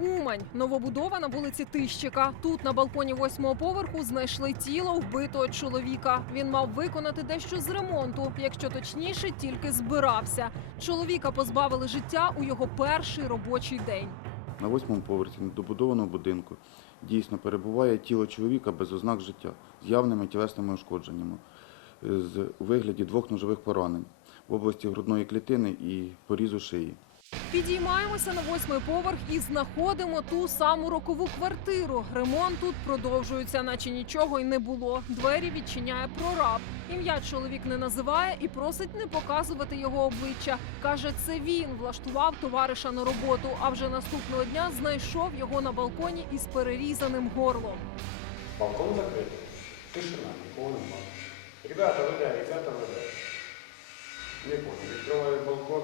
Умань, новобудова на вулиці Тищика. Тут на балконі восьмого поверху знайшли тіло вбитого чоловіка. Він мав виконати дещо з ремонту, якщо точніше, тільки збирався. Чоловіка позбавили життя у його перший робочий день. На восьмому поверсі недобудованого будинку дійсно перебуває тіло чоловіка без ознак життя з явними тілесними ушкодженнями е, з вигляді двох ножових поранень в області грудної клітини і порізу шиї. Підіймаємося на восьмий поверх і знаходимо ту саму рокову квартиру. Ремонт тут продовжується, наче нічого й не було. Двері відчиняє прораб. Ім'я чоловік не називає і просить не показувати його обличчя. каже, це він влаштував товариша на роботу. А вже наступного дня знайшов його на балконі із перерізаним горлом. Балкон закритий. Тишина, нікого нема. Ребята, веде, ребята, веде. Не понял. Відкриваю балкон.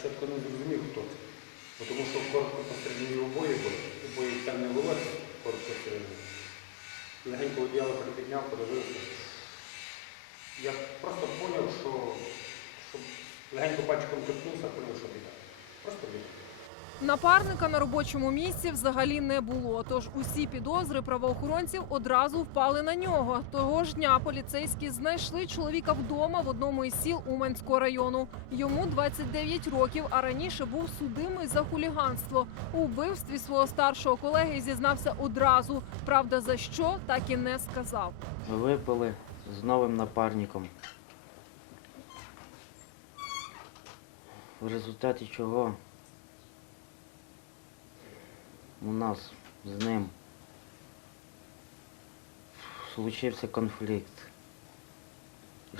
Спочатку не зрозумів, хто. Бо Тому що коротко посередині обої були, обої там не волосся, коротко посередині. Легенько одіяло припідняв, подивився. Я просто зрозумів, що, що легенько пальчиком торкнувся, зрозумів, що біда. Просто біда. Напарника на робочому місці взагалі не було. Тож усі підозри правоохоронців одразу впали на нього. Того ж дня поліцейські знайшли чоловіка вдома в одному із сіл Уманського району. Йому 29 років, а раніше був судимий за хуліганство. У вбивстві свого старшого колеги зізнався одразу. Правда, за що так і не сказав. Ми випили з новим напарником. В результаті чого у нас з ним случився конфлікт.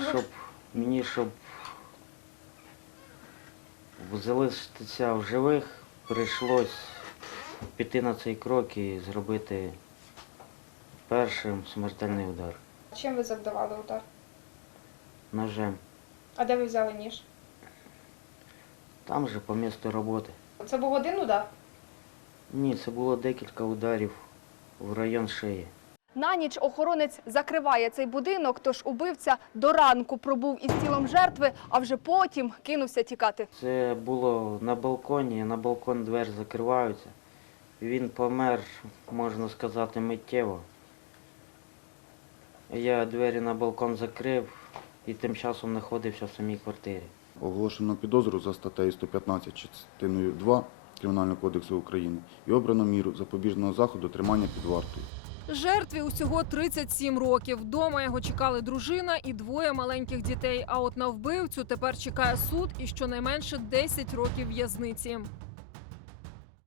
Щоб мені, щоб залишитися в живих, прийшлось піти на цей крок і зробити першим смертельний удар Чим ви завдавали удар? ножем. А де ви взяли ніж? Там же по місту роботи. Це був один удар? Ні, це було декілька ударів в район шиї. На ніч охоронець закриває цей будинок, тож убивця до ранку пробув із тілом жертви, а вже потім кинувся тікати. Це було на балконі, на балкон двері закриваються. Він помер, можна сказати, миттєво. Я двері на балкон закрив і тим часом знаходився в самій квартирі. Оголошено підозру за статтею 115 частиною 2 Кримінального кодексу України і обрано міру запобіжного заходу тримання під вартою. Жертві усього 37 років. Вдома його чекали дружина і двоє маленьких дітей. А от на вбивцю тепер чекає суд і щонайменше 10 років в'язниці.